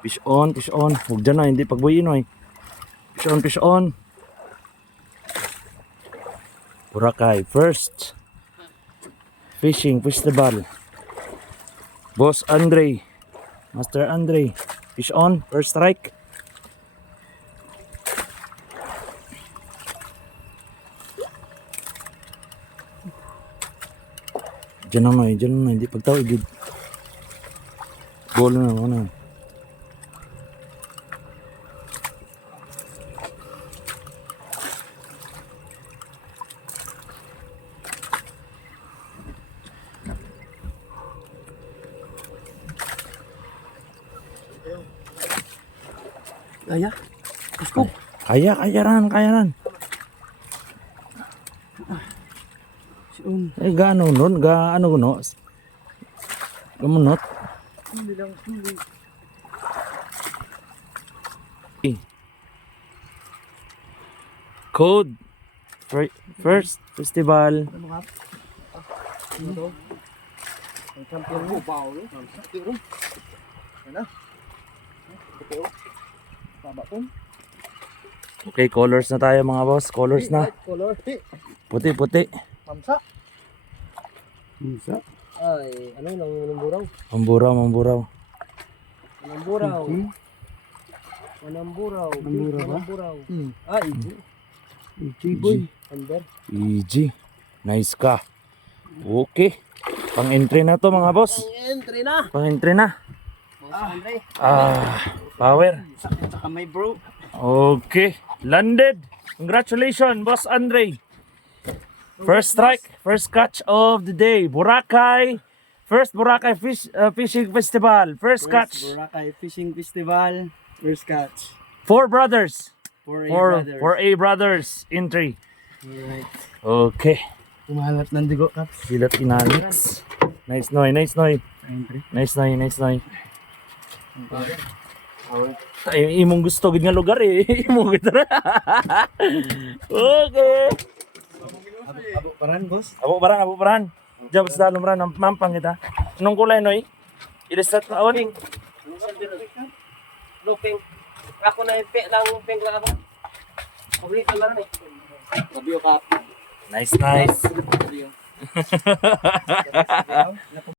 Fish on, fish on. Huwag dyan na, hindi pagbuyin oy. Fish on, fish on. Boracay, first fishing festival. Boss Andre, Master Andre. Fish on, first strike. Diyan na, hindi pagtawid. Bolo na, ano. Kaya? Isko. Kaya ran. Siyon. Eh, gaano nun? Gaano no? Gamunot? Hindi lang huli. Code. First festival. Ano nga? Ano to? Ang champion mo. Bao. Tiro. Ano? Tiro. Baba po. Okay, colors na tayo mga boss. Colors na. Color. Puti. Mamsa. Mamsa. Ay, ano nang buraw? Mamburaw. Manamburaw. Manamburaw. Ah, Iji boy. Under. Easy. Nice ka. Okay. Pang-entry na to mga boss. Entry na. Pang-entry na. Andre. Power. Sakit sa kamay bro. Okay. Landed. Congratulations, Boss Andre. First strike, first catch of the day. Boracay. First Boracay Fishing Festival. First catch. Boracay Fishing Festival. First catch. 4 brothers. 4A brothers. 4A brothers. Entry. Alright. Okay. Kumalat ng digo, Kaps. Silat inalix. Nice noy. Entry. Nice noy. Ay, imong gusto gid nga lugar eh. Imong gid ra. Okay. Abo paran, boss. Abo paran. Diyan sa lumran mampang kita. Anong kulay noy? Ilustrat na on. Luping. Ako na yung pink lang ako. Paborito lang eh. Sabi ko, Kap. Nice.